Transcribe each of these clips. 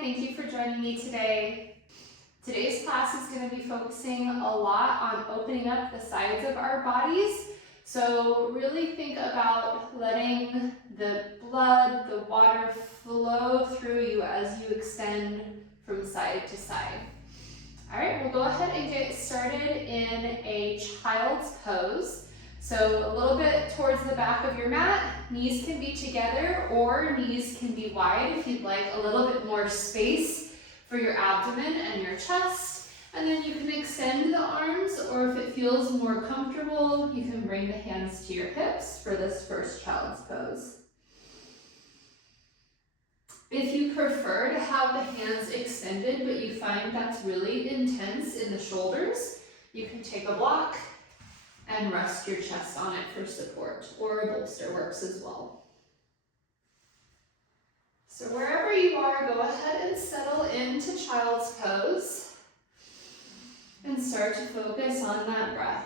thank you for joining me today. Today's class is going to be focusing a lot on opening up the sides of our bodies. So really think about letting the blood, the water flow through you as you extend from side to side. All right, we'll go ahead and get started in a child's pose. So a little bit towards the back of your mat, knees can be together or knees can be wide if you'd like a little bit more space for your abdomen and your chest. And then you can extend the arms, or if it feels more comfortable, you can bring the hands to your hips for this first child's pose. If you prefer to have the hands extended, but you find that's really intense in the shoulders, you can take a block and rest your chest on it for support, or a bolster works as well. So wherever you are, go ahead and settle into child's pose and start to focus on that breath.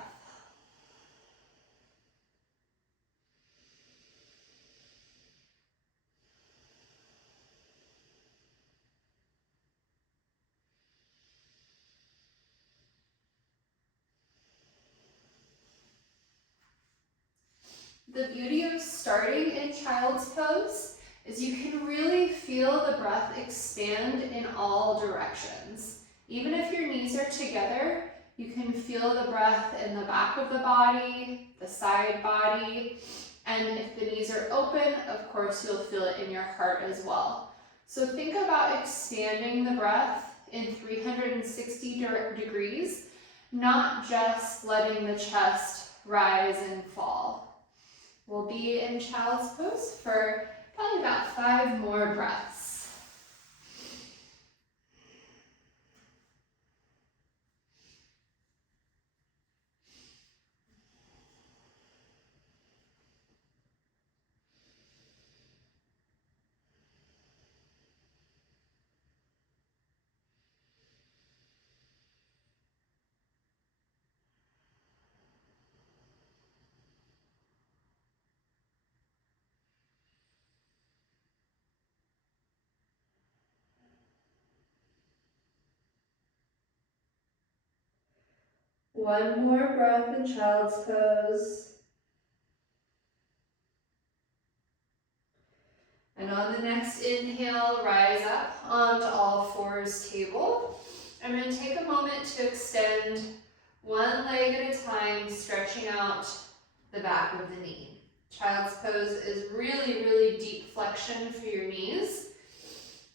The beauty of starting in child's pose is you can really feel the breath expand in all directions. Even if your knees are together, you can feel the breath in the back of the body, the side body, and if the knees are open, of course, you'll feel it in your heart as well. So think about expanding the breath in 360 degrees, not just letting the chest rise and fall. We'll be in child's pose for probably about 5 more breaths. One more breath in child's pose. And on the next inhale, rise up onto all fours table. And then take a moment to extend one leg at a time, stretching out the back of the knee. Child's pose is really, really deep flexion for your knees.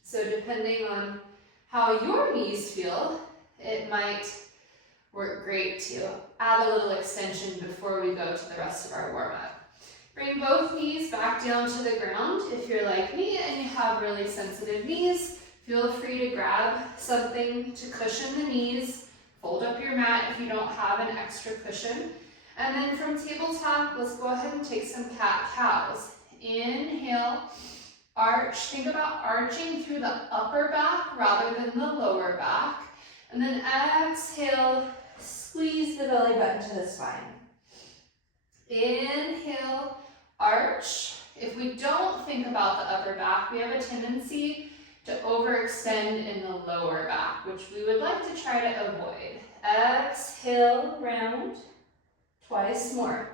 So depending on how your knees feel, it might work great to add a little extension before we go to the rest of our warm-up. Bring both knees back down to the ground. If you're like me and you have really sensitive knees, feel free to grab something to cushion the knees. Fold up your mat if you don't have an extra cushion. And then from tabletop, let's go ahead and take some cat-cows. Inhale, arch. Think about arching through the upper back rather than the lower back. And then exhale, squeeze the belly button to the spine. Inhale, arch. If we don't think about the upper back, we have a tendency to overextend in the lower back, which we would like to try to avoid. Exhale, round. Twice more.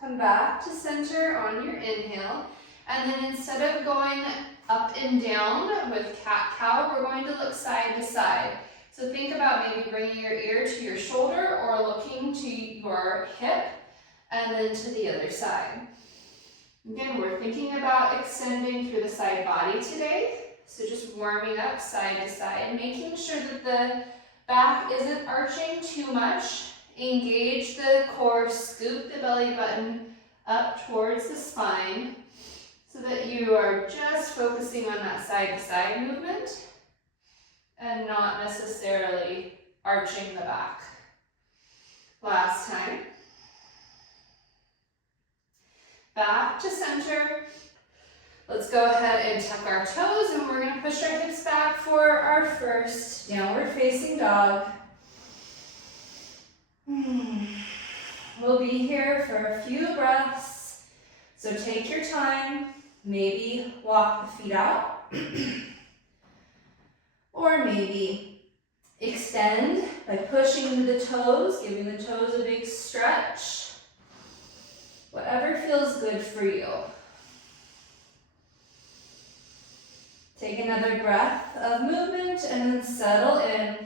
Come back to center on your inhale, and then instead of going up and down with cat-cow, we're going to look side to side. So think about maybe bringing your ear to your shoulder or looking to your hip, and then to the other side. Again, we're thinking about extending through the side body today, so just warming up side to side, making sure that the back isn't arching too much. Engage the core, scoop the belly button up towards the spine so that you are just focusing on that side-to-side movement and not necessarily arching the back. Last time. Back to center. Let's go ahead and tuck our toes, and we're gonna push our hips back for our first downward facing dog. We'll be here for a few breaths, so take your time. Maybe walk the feet out, or maybe extend by pushing into the toes, giving the toes a big stretch. Whatever feels good for you. Take another breath of movement and then settle in,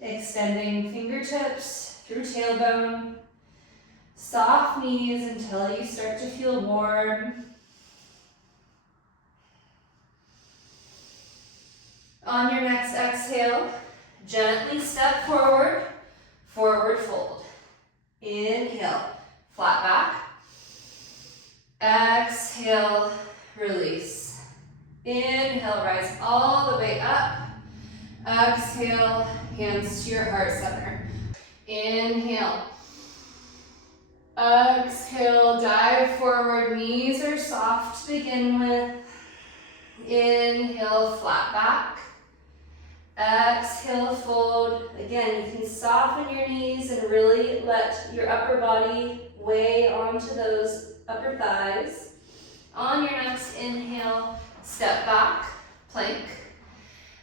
extending fingertips through tailbone. Soft knees until you start to feel warm. On your next exhale, gently step forward, forward fold. Inhale, flat back. Exhale, release. Inhale, rise all the way up. Exhale, hands to your heart center. Inhale. Exhale, dive forward, knees are soft to begin with. Inhale, flat back. Exhale, fold. Again, you can soften your knees and really let your upper body weigh onto those upper thighs. On your next inhale, step back, plank.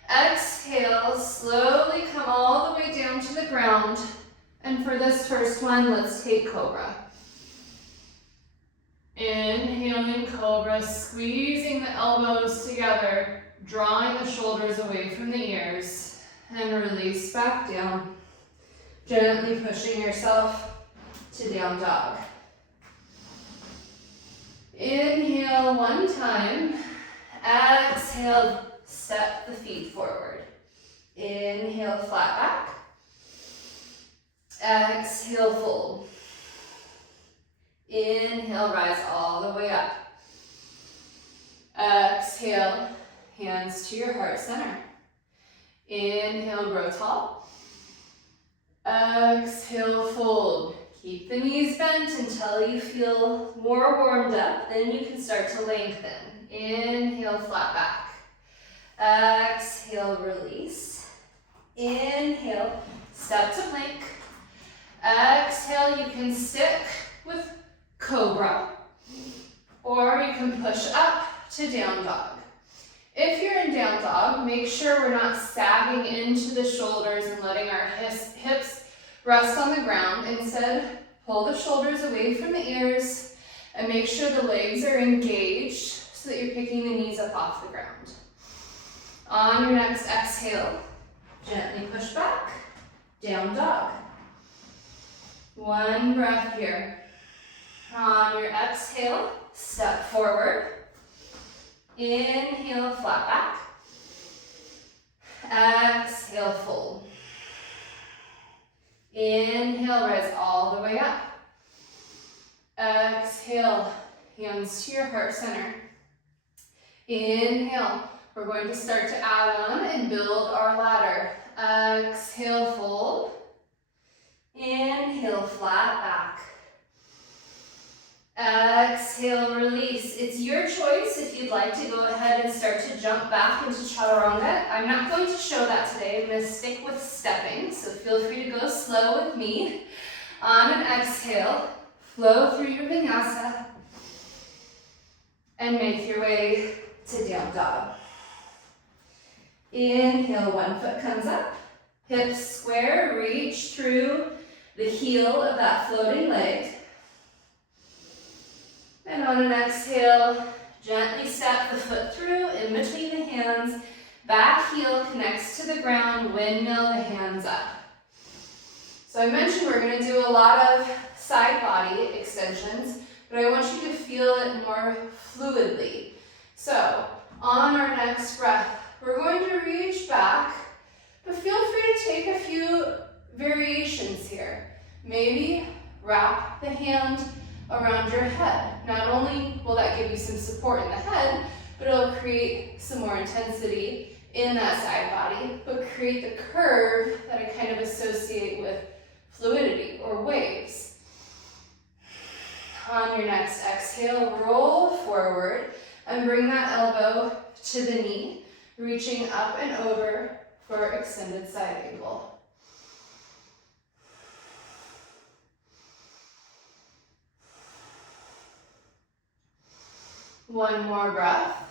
Exhale, slowly come all the way down to the ground. And for this first one, let's take Cobra. Inhaling Cobra, squeezing the elbows together, drawing the shoulders away from the ears, and release back down. Gently pushing yourself to down dog. Inhale one time. Exhale, step the feet forward. Inhale, flat back. Exhale, fold. Inhale, rise all the way up. Exhale, hands to your heart center. Inhale, grow tall. Exhale, fold. Keep the knees bent until you feel more warmed up. Then you can start to lengthen. Inhale, flat back. Exhale, release. Inhale, step to plank. Exhale, you can stick with Cobra, or you can push up to down dog. If you're in down dog, make sure we're not sagging into the shoulders and letting our hips rest on the ground. Instead, pull the shoulders away from the ears and make sure the legs are engaged so that you're picking the knees up off the ground. On your next exhale, gently push back, down dog. One breath here. On your exhale, step forward. Inhale, flat back. Exhale, fold. Inhale, rise all the way up. Exhale, hands to your heart center. Inhale, we're going to start to add on and build our ladder. Exhale, fold. Inhale, flat back. Exhale, release. It's your choice if you'd like to go ahead and start to jump back into chaturanga. I'm not going to show that today. I'm going to stick with stepping, so feel free to go slow with me. On an exhale, flow through your vinyasa and make your way to down dog. Inhale, one foot comes up, hips square, reach through the heel of that floating leg. And on an exhale, gently step the foot through in between the hands. Back heel connects to the ground, windmill the hands up. So I mentioned we're going to do a lot of side body extensions, but I want you to feel it more fluidly. So on our next breath, we're going to reach back, but feel free to take a few variations here. Maybe wrap the hand around your head. Not only will that give you some support in the head, but it'll create some more intensity in that side body, but create the curve that I kind of associate with fluidity or waves. On your next exhale, roll forward. and bring that elbow to the knee, reaching up and over for extended side angle. One more breath.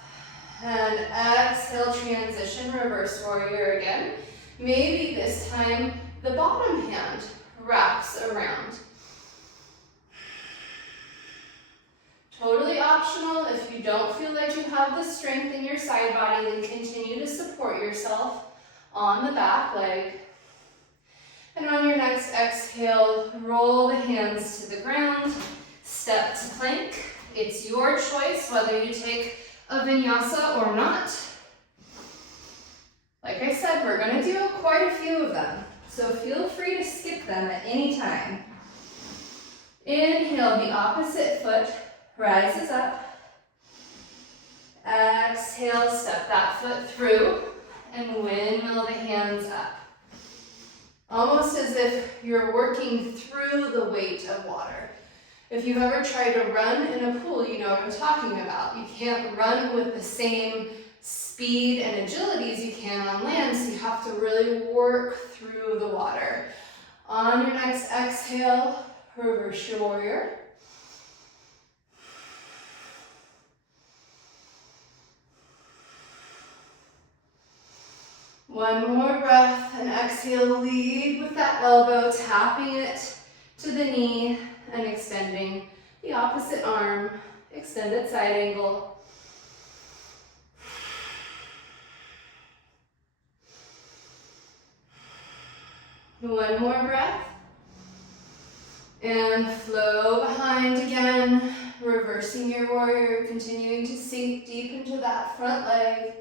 And exhale, transition, reverse warrior again. Maybe this time the bottom hand wraps around. Totally optional. If you don't feel like you have the strength in your side body, then continue to support yourself on the back leg. And on your next exhale, roll the hands to the ground, step to plank. It's your choice whether you take a vinyasa or not. Like I said, we're going to do quite a few of them, so feel free to skip them at any time. Inhale, the opposite foot rises up. Exhale, step that foot through and windmill the hands up. Almost as if you're working through the weight of water. If you've ever tried to run in a pool, you know what I'm talking about. You can't run with the same speed and agility as you can on land, so you have to really work through the water. On your next exhale, reverse your warrior. One more breath, and exhale, lead with that elbow, tapping it to the knee and extending the opposite arm, extended side angle. One more breath. And flow behind again, reversing your warrior, continuing to sink deep into that front leg.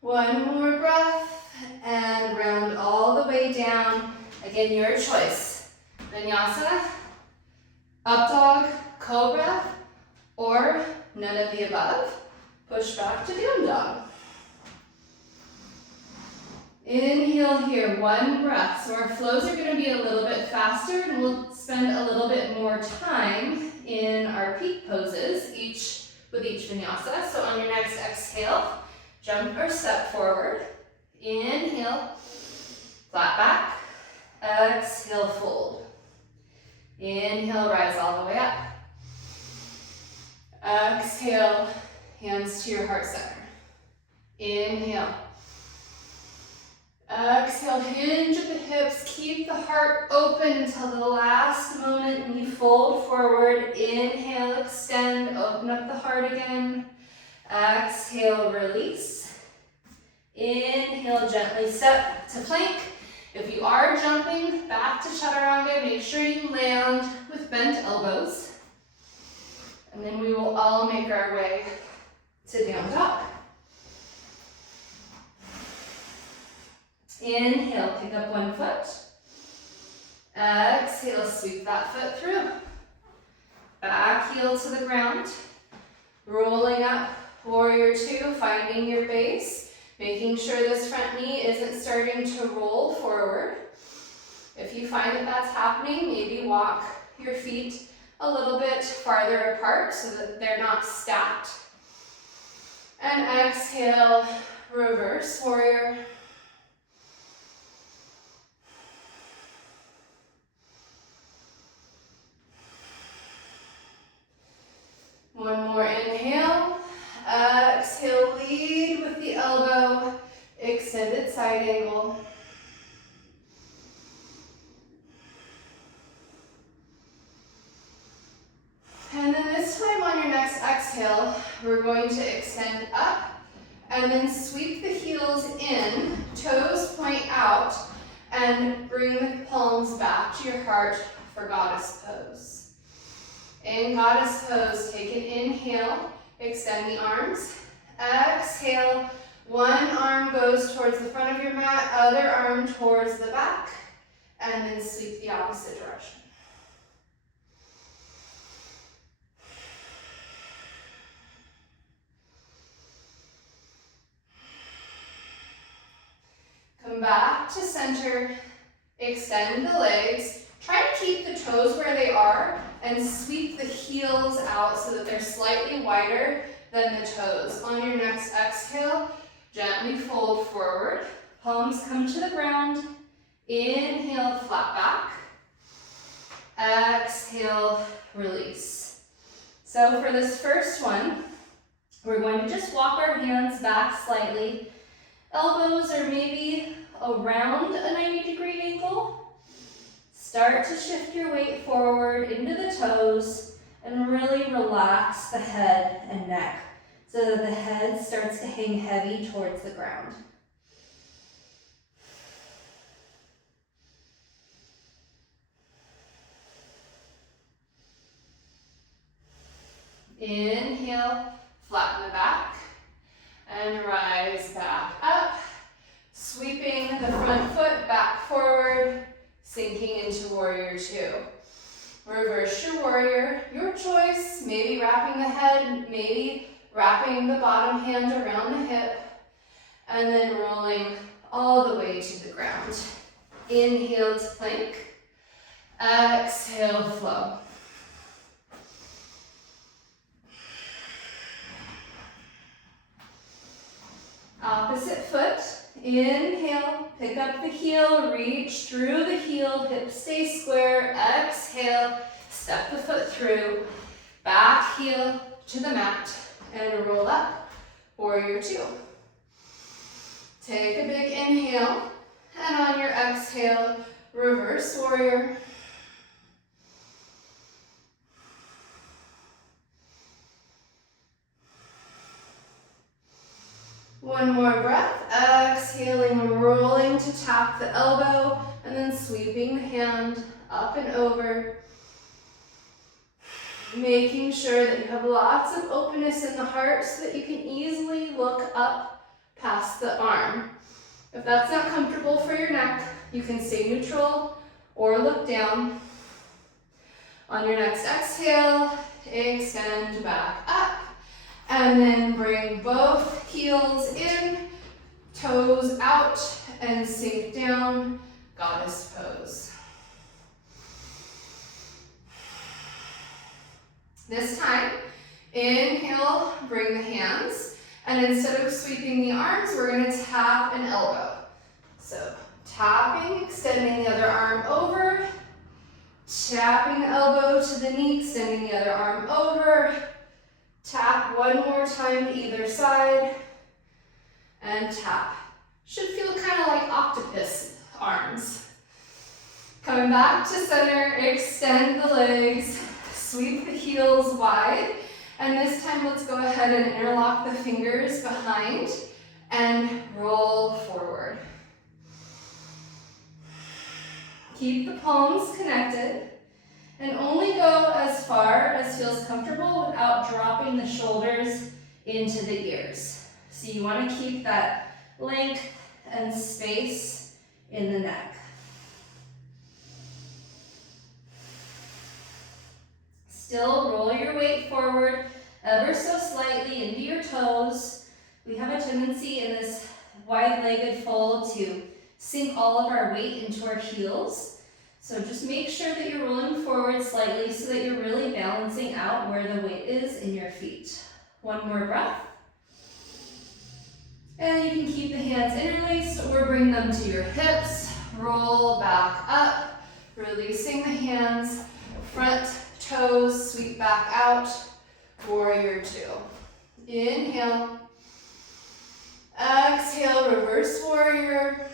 One more breath, and round all the way down. Again, your choice. Vinyasa, up dog, cobra, or none of the above. Push back to down dog. Inhale here, one breath. So our flows are going to be a little bit faster, and we'll spend a little bit more time in our peak poses with each vinyasa. So on your next exhale, jump or step forward. Inhale, flat back. Exhale, fold. Inhale, rise all the way up. Exhale, hands to your heart center. Inhale. Exhale, hinge at the hips. Keep the heart open until the last moment, and you fold forward. Inhale, extend, open up the heart again. Exhale, release. Inhale, gently step to plank. If you are jumping back to chaturanga, make sure you land with bent elbows. And then we will all make our way to down dog. Inhale, pick up one foot. Exhale, sweep that foot through. Back heel to the ground. Rolling up, warrior two, finding your base. Making sure this front knee isn't starting to roll forward. If you find that that's happening, maybe walk your feet a little bit farther apart so that they're not stacked. And exhale, reverse warrior. One more inhale. Exhale, lead with the elbow, extended side angle. And then this time on your next exhale, we're going to extend up and then sweep the heels in, toes point out, and bring the palms back to your heart for goddess pose. In goddess pose, take an inhale, extend the arms. Exhale, one arm goes towards the front of your mat, other arm towards the back, and then sweep the opposite direction. Come back to center, extend the legs, Try to keep the toes where they are and sweep the heels out so that they're slightly wider than the toes. On your next exhale, gently fold forward. Palms come to the ground. Inhale, flat back. Exhale, release. So for this first one, we're going to just walk our hands back slightly. Elbows are maybe around a 90-degree angle. Start to shift your weight forward into the toes and really relax the head and neck so that the head starts to hang heavy towards the ground. Inhale, flatten the back, and rise back up, sweeping the front foot back forward, sinking into warrior two. Reverse your warrior, your choice, maybe wrapping the head, maybe wrapping the bottom hand around the hip, and then rolling all the way to the ground. Inhale to plank, exhale, flow. Opposite foot, inhale, pick up the heel, reach through the heel, hips stay square, exhale, step the foot through, back heel to the mat, and roll up, warrior two. Take a big inhale, and on your exhale, reverse warrior. One more breath, exhaling, rolling to tap the elbow, and then sweeping the hand up and over. Making sure that you have lots of openness in the heart so that you can easily look up past the arm. If that's not comfortable for your neck, you can stay neutral or look down. On your next exhale, extend back up. And then bring both heels in, toes out, and sink down, goddess pose. This time, inhale, bring the hands, and instead of sweeping the arms, we're going to tap an elbow. So tapping, extending the other arm over, tapping the elbow to the knee, extending the other arm over. Tap one more time to either side, and tap. Should feel kind of like octopus arms. Coming back to center, extend the legs, sweep the heels wide, and this time let's go ahead and interlock the fingers behind and roll forward. Keep the palms connected. And only go as far as feels comfortable without dropping the shoulders into the ears. So you want to keep that length and space in the neck. Still roll your weight forward ever so slightly into your toes. We have a tendency in this wide-legged fold to sink all of our weight into our heels. So just make sure that you're rolling forward slightly so that you're really balancing out where the weight is in your feet. One more breath. And you can keep the hands interlaced or bring them to your hips. Roll back up, releasing the hands. Front toes sweep back out. Warrior two. Inhale. Exhale, reverse warrior.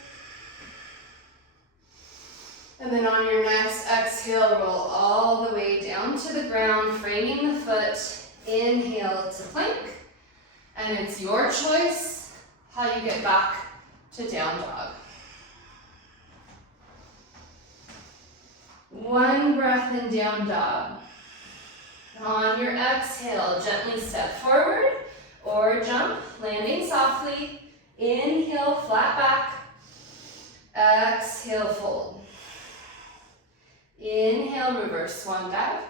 And then on your next exhale, roll all the way down to the ground, framing the foot. Inhale to plank. And it's your choice how you get back to down dog. One breath in down dog. On your exhale, gently step forward or jump, landing softly. Inhale, flat back. Exhale, fold. Inhale, reverse swan dive.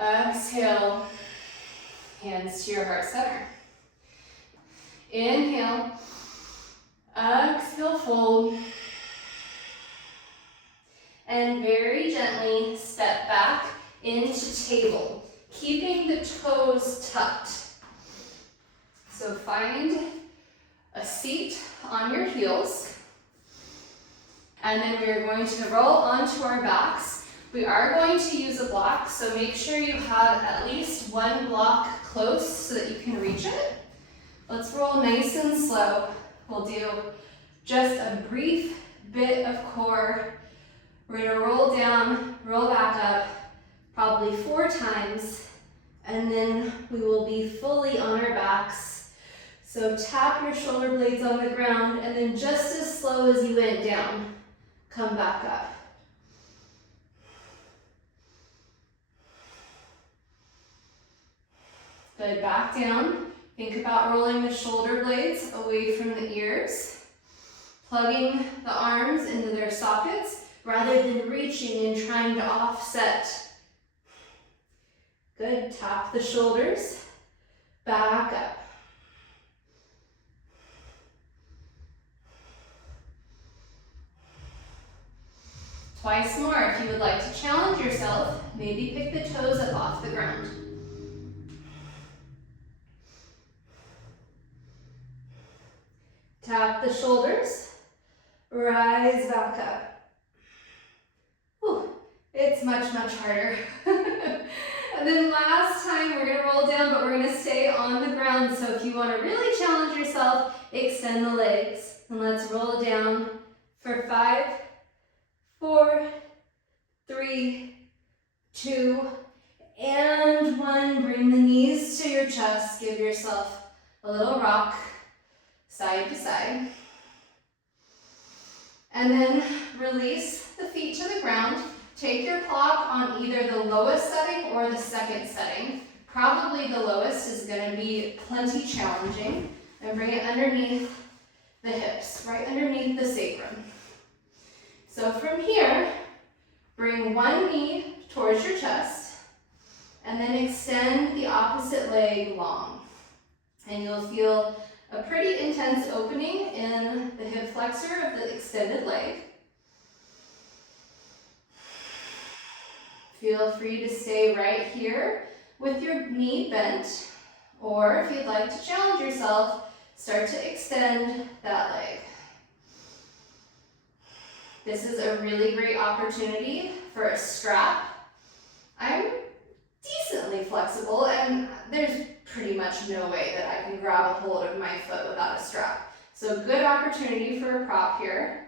Exhale, hands to your heart center. Inhale, exhale, fold. And very gently step back into table, keeping the toes tucked. So find a seat on your heels. And then we're going to roll onto our backs. We are going to use a block, so make sure you have at least one block close so that you can reach it. Let's roll nice and slow. We'll do just a brief bit of core. We're gonna roll down, roll back up, probably 4 times, and then we will be fully on our backs. So tap your shoulder blades on the ground, and then just as slow as you went down, come back up. Good, back down. Think about rolling the shoulder blades away from the ears, plugging the arms into their sockets rather than reaching and trying to offset. Good, tap the shoulders, back up. Twice more. If you would like to challenge yourself, maybe pick the toes up off the ground. Tap the shoulders, rise back up. Whew, it's much, much harder. And then last time, we're gonna roll down, but we're gonna stay on the ground. So if you wanna really challenge yourself, extend the legs. And let's roll down for 5, 4, 3, 2, and 1. Bring the knees to your chest. Give yourself a little rock, side to side. And then release the feet to the ground. Take your clock on either the lowest setting or the second setting. Probably the lowest is going to be plenty challenging. And bring it underneath the hips, right underneath the sacrum. So from here, bring one knee towards your chest, and then extend the opposite leg long. And you'll feel a pretty intense opening in the hip flexor of the extended leg. Feel free to stay right here with your knee bent, or if you'd like to challenge yourself, start to extend that leg. This is a really great opportunity for a strap. I'm decently flexible, and there's pretty much no way that I can grab a hold of my foot without a strap. So good opportunity for a prop here.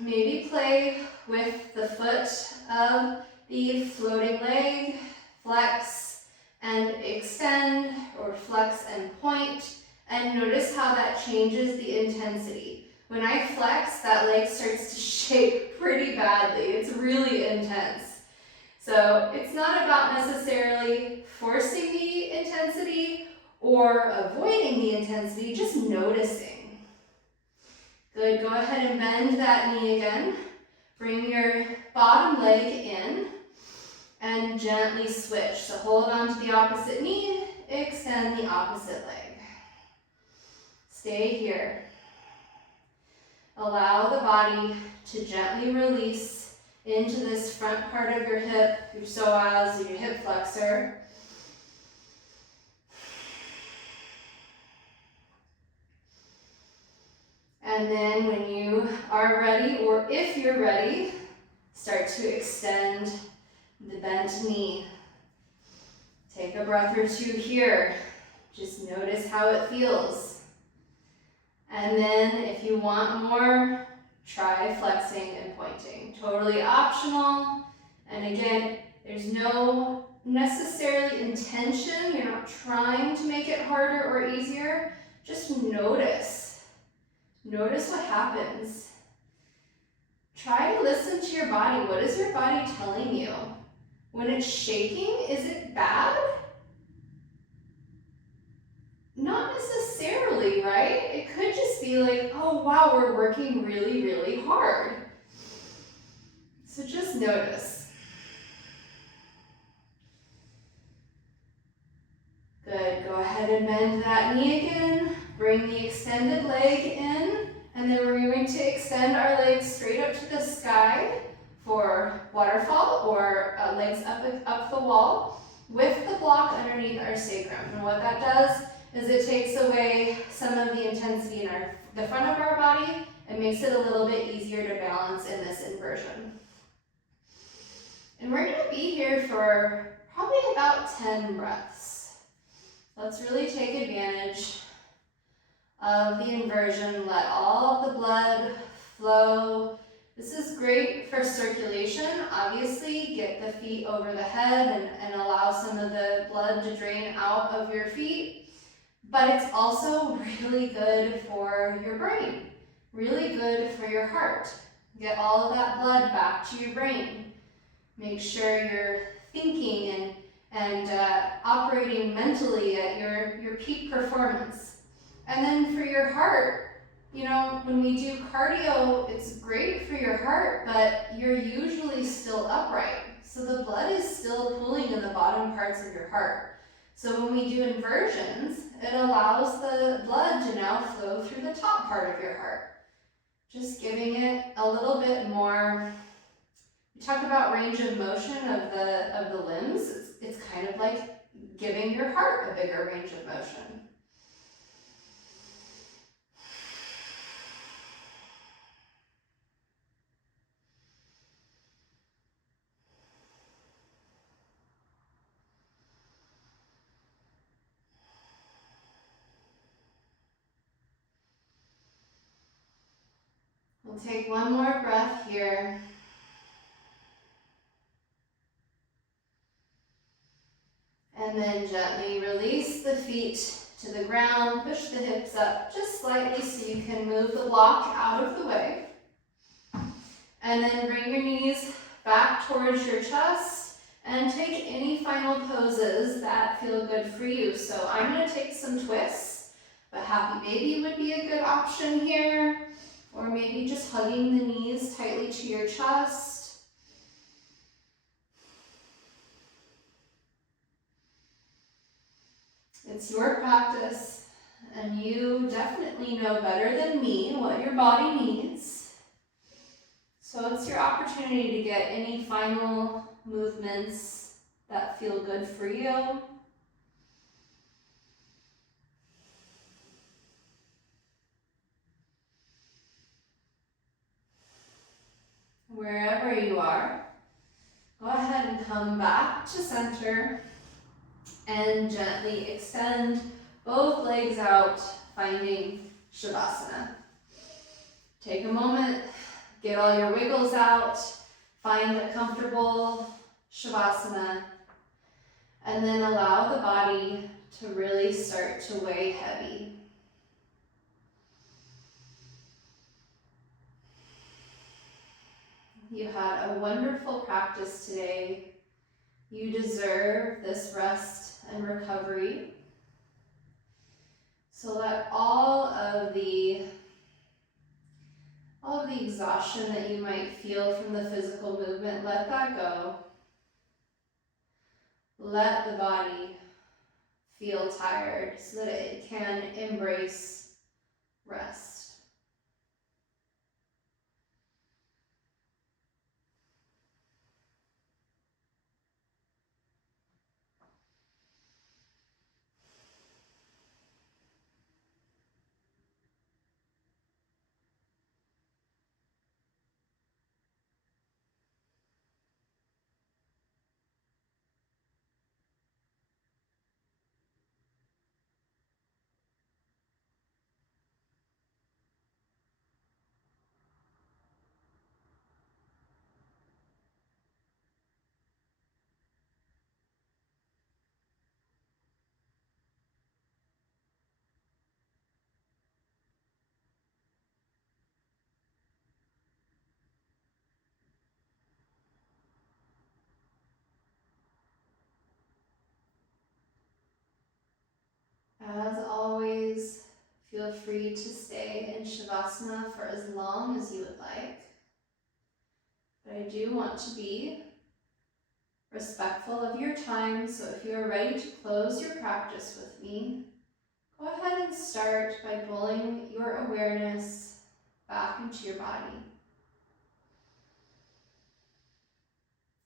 Maybe play with the foot of the floating leg, flex and extend, or flex and point, and notice how that changes the intensity. When I flex, that leg starts to shake pretty badly. It's really intense. So it's not about necessarily forcing the intensity or avoiding the intensity, just noticing. Good, go ahead and bend that knee again. Bring your bottom leg in and gently switch. So hold on to the opposite knee, extend the opposite leg. Stay here. Allow the body to gently release into this front part of your hip, your psoas, your hip flexor. And then when you are ready, or if you're ready, start to extend the bent knee. Take a breath or two here. Just notice how it feels. And then if you want more, try flexing and pointing. Totally optional. And again, there's no necessarily intention. You're not trying to make it harder or easier. Just notice. Notice what happens. Try to listen to your body. What is your body telling you? When it's shaking, is it bad? Not necessarily, right? It could just be like, oh wow, we're working really, really hard. So just notice. Good, go ahead and bend that knee again. Bring the extended leg in, and then we're going to extend our legs straight up to the sky for waterfall or legs up the wall with the block underneath our sacrum. And what that does is it takes away some of the intensity in the front of our body and makes it a little bit easier to balance in this inversion. And we're going to be here for probably about 10 breaths. Let's really take advantage of the inversion. Let all of the blood flow. This is great for circulation. Obviously, get the feet over the head and allow some of the blood to drain out of your feet. But it's also really good for your brain, really good for your heart. Get all of that blood back to your brain. Make sure you're thinking and operating mentally at your peak performance. And then for your heart, you know, when we do cardio, it's great for your heart, but you're usually still upright. So the blood is still pooling in the bottom parts of your heart. So when we do inversions, it allows the blood to now flow through the top part of your heart. Just giving it a little bit more. We talk about range of motion of the limbs. It's kind of like giving your heart a bigger range of motion. We'll take one more breath here. And then gently release the feet to the ground. Push the hips up just slightly so you can move the block out of the way. And then bring your knees back towards your chest and take any final poses that feel good for you. So I'm going to take some twists, but happy baby would be a good option here. Or maybe just hugging the knees tightly to your chest. It's your practice, and you definitely know better than me what your body needs. So it's your opportunity to get any final movements that feel good for you. Wherever you are, go ahead and come back to center and gently extend both legs out, finding Shavasana. Take a moment, get all your wiggles out, find a comfortable Shavasana, and then allow the body to really start to weigh heavy. You had a wonderful practice today. You deserve this rest and recovery. So let all of the exhaustion that you might feel from the physical movement, let that go. Let the body feel tired so that it can embrace rest. As always, feel free to stay in Shavasana for as long as you would like. But I do want to be respectful of your time, so if you are ready to close your practice with me, Go ahead and start by pulling your awareness back into your body.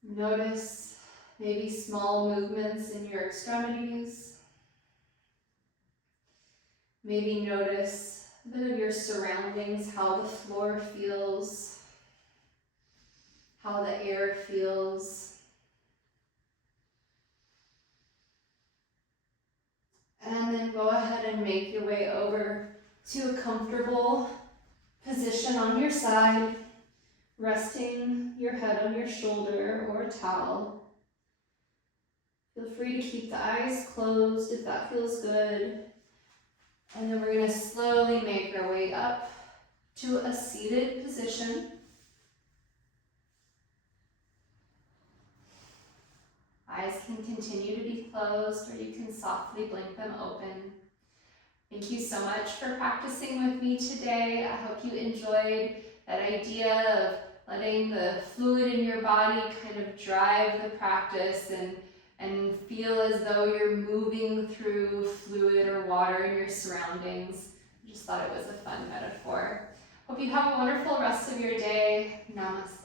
Notice maybe small movements in your extremities. Maybe notice a bit of your surroundings, how the floor feels, how the air feels. And then go ahead and make your way over to a comfortable position on your side, resting your head on your shoulder or a towel. Feel free to keep the eyes closed if that feels good. And then we're going to slowly make our way up to a seated position. Eyes can continue to be closed, or you can softly blink them open. Thank you so much for practicing with me today. I hope you enjoyed that idea of letting the fluid in your body kind of drive the practice and feel as though you're moving through fluid or water in your surroundings. I just thought it was a fun metaphor. Hope you have a wonderful rest of your day. Namaste.